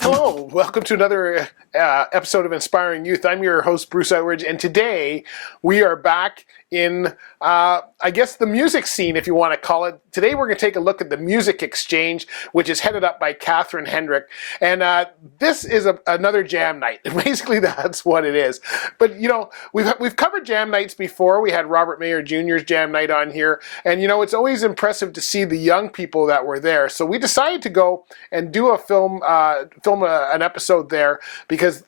Hello, welcome to another episode of Inspiring Youth. I'm your host, Bruce Outridge, and today we are back in, I guess, the music scene, if you want to call it. Today we're going to take a look at the Music Exchange, which is headed up by Catherine Hendrick. And this is another jam night. Basically, that's what it is. But, you know, we've covered jam nights before. We had Robert Mayer Jr.'s jam night on here. And, you know, it's always impressive to see the young people that were there. So we decided to go and do a film an episode there because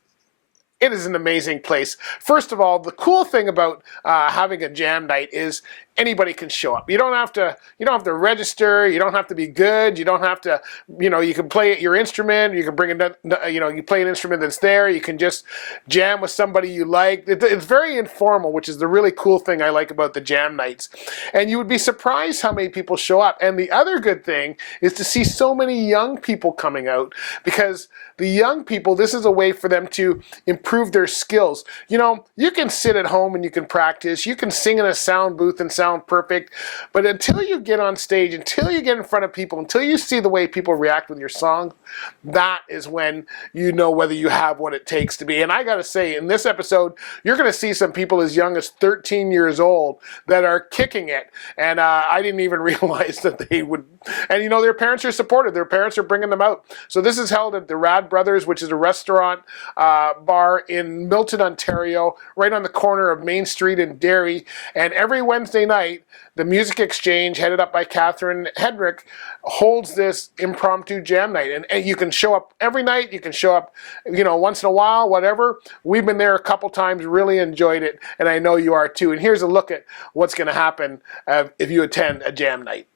it is an amazing place. First of all, the cool thing about having a jam night is anybody can show up. You don't have to register. You don't have to be good. You don't have to, you can play your instrument. You can bring you play an instrument that's there. You can just jam with somebody you like. It's very informal, which is the really cool thing I like about the jam nights. And you would be surprised how many people show up. And the other good thing is to see so many young people coming out, because the young people, this is a way for them to improve their skills. You know, you can sit at home and you can practice. You can sing in a sound booth and sound perfect, but until you get on stage, until you get in front of people, until you see the way people react with your song, that is when you know whether you have what it takes to be. And I gotta say, in this episode, you're gonna see some people as young as 13 years old that are kicking it, and I didn't even realize that they would. And you know, their parents are supportive. Their parents are bringing them out. So this is held at the Rad Brothers, which is a restaurant bar in Milton, Ontario, right on the corner of Main Street and Derry. And every Wednesday night, the Music Exchange, headed up by Catherine Hendrick, holds this impromptu jam night. And you can show up every night. You can show up, once in a while, whatever. We've been there a couple times, really enjoyed it, and I know you are too. And here's a look at what's going to happen if you attend a jam night.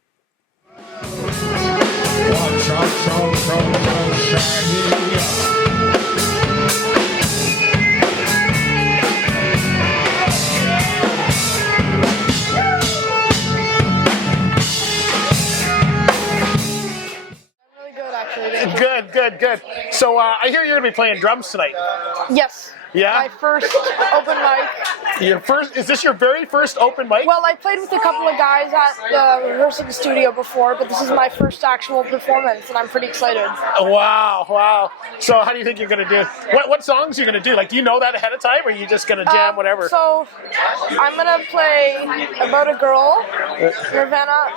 Good. So I hear you're going to be playing drums tonight. Yes. Yeah? My first open mic. Is this your very first open mic? Well, I played with a couple of guys at the rehearsing studio before, but this is my first actual performance, and I'm pretty excited. Wow. So how do you think you're going to do? What songs are you going to do? Like, do you know that ahead of time, or are you just going to jam whatever? So I'm going to play About a Girl, Nirvana,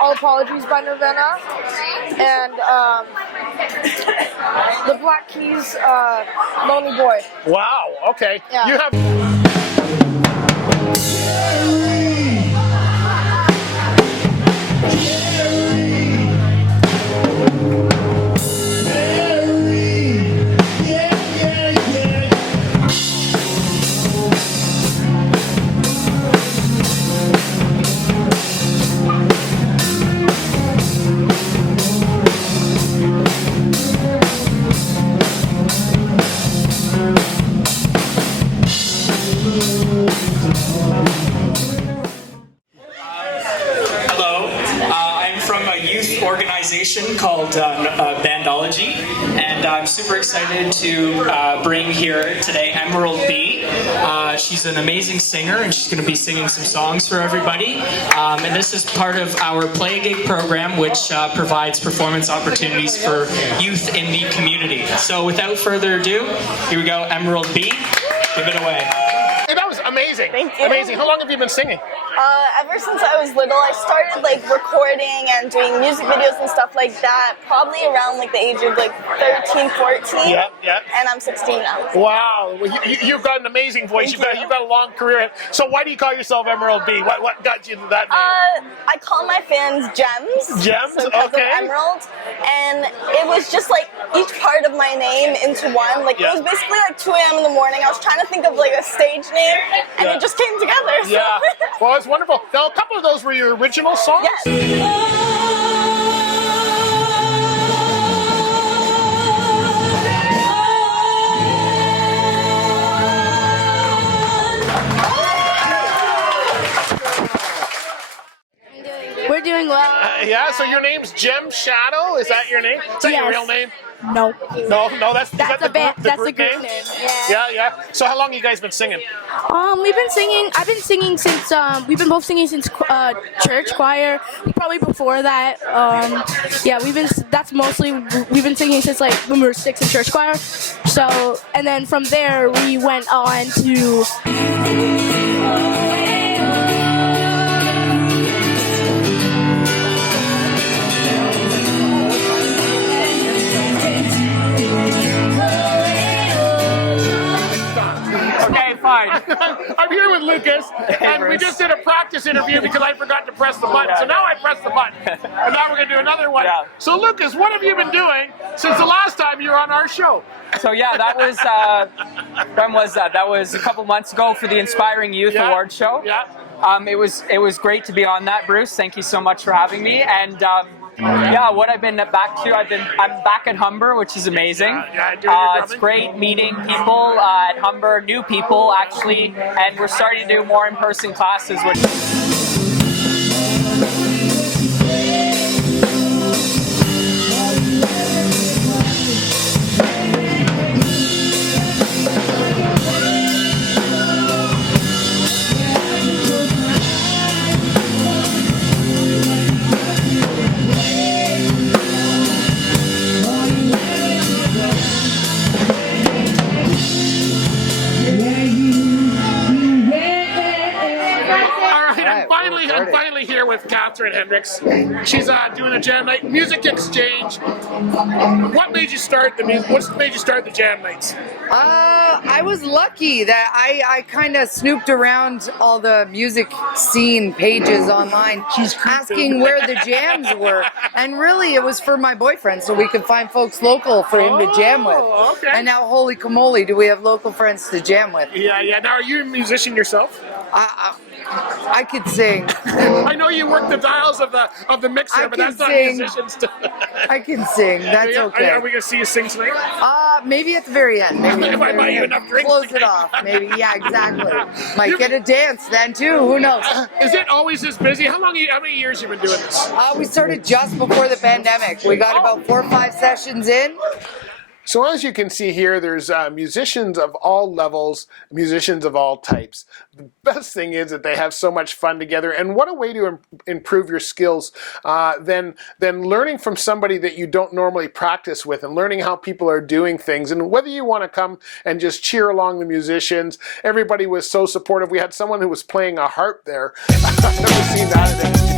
All Apologies by Nirvana, and the Black Keys, Lonely Boy. Wow, okay. Yeah. You have... organization called Bandology, and I'm super excited to bring here today Emerald B. She's an amazing singer, and she's going to be singing some songs for everybody. And this is part of our Play a Gig program, which provides performance opportunities for youth in the community. So without further ado, here we go, Emerald B. Give it away. Hey, that was amazing. Thank you. Amazing. How long have you been singing? Ever since I was little, I started recording and doing music videos and stuff like that, probably around the age of 13, 14. Yeah. And I'm 16 now. Wow, well, you've got an amazing voice. You've got a long career. So why do you call yourself Emerald B? What got you to that name? I call my fans Gems. Gems, so because okay. of Emerald, and it was just each part of my name into one. It was basically 2 a.m. in the morning. I was trying to think of a stage name, and it just came together. So. Yeah. Well, it's wonderful. Now, a couple of those were your original songs? Yes. We're doing doing well. Yeah, so your name's Gem Shadow? Is that your name? Is that your Yes. real name? No. No, that's is that That's a band. the That's the group group name. Yeah. Yeah. So how long you guys been singing? We've been singing. I've been singing since. We've been both singing since church choir. Probably before that. Yeah, we've been. That's mostly. We've been singing since like when we were 6 in church choir. So, and then from there we went on to. Okay, fine. I'm here with Lucas, and we Bruce. just did a practice interview because I forgot to press the button. So now I pressed the button, and now we're going to do another one. Yeah. So Lucas, what have you been doing since the last time you were on our show? So yeah, that was when was that? That was a couple months ago for the Inspiring Youth Yeah. Award show. Yeah. It was great to be on that, Bruce. Thank you so much for having me. And yeah, what I've been back to, I'm back at Humber, which is amazing. Yeah, doing your It's drumming? great meeting people at Humber, new people actually, and we're starting to do more in-person classes, which. I'm finally here with Catherine Hendricks. She's doing a jam night, music exchange. What made you start the music? What made you start the jam nights? I was lucky that I kind of snooped around all the music scene pages online, asking where the jams were, and really it was for my boyfriend, so we could find folks local for him to jam with. Okay. And now, holy camole, do we have local friends to jam with? Yeah. Now, are you a musician yourself? I could sing. I know you work the dials of the mixer, I but can that's not sing. musicians. I can sing. That's okay. Are we gonna see you sing tonight? Maybe at the very end. Maybe If I buy you enough drinks close to it get- off. Maybe. Yeah, exactly. Might get a dance then too. Who knows? Is it always this busy? How many years you been doing this? We started just before the pandemic. We got about 4 or 5 sessions in. So as you can see here, there's musicians of all levels, musicians of all types. The best thing is that they have so much fun together, and what a way to improve your skills than learning from somebody that you don't normally practice with, and learning how people are doing things. And whether you want to come and just cheer along the musicians, everybody was so supportive. We had someone who was playing a harp there. I've never seen that in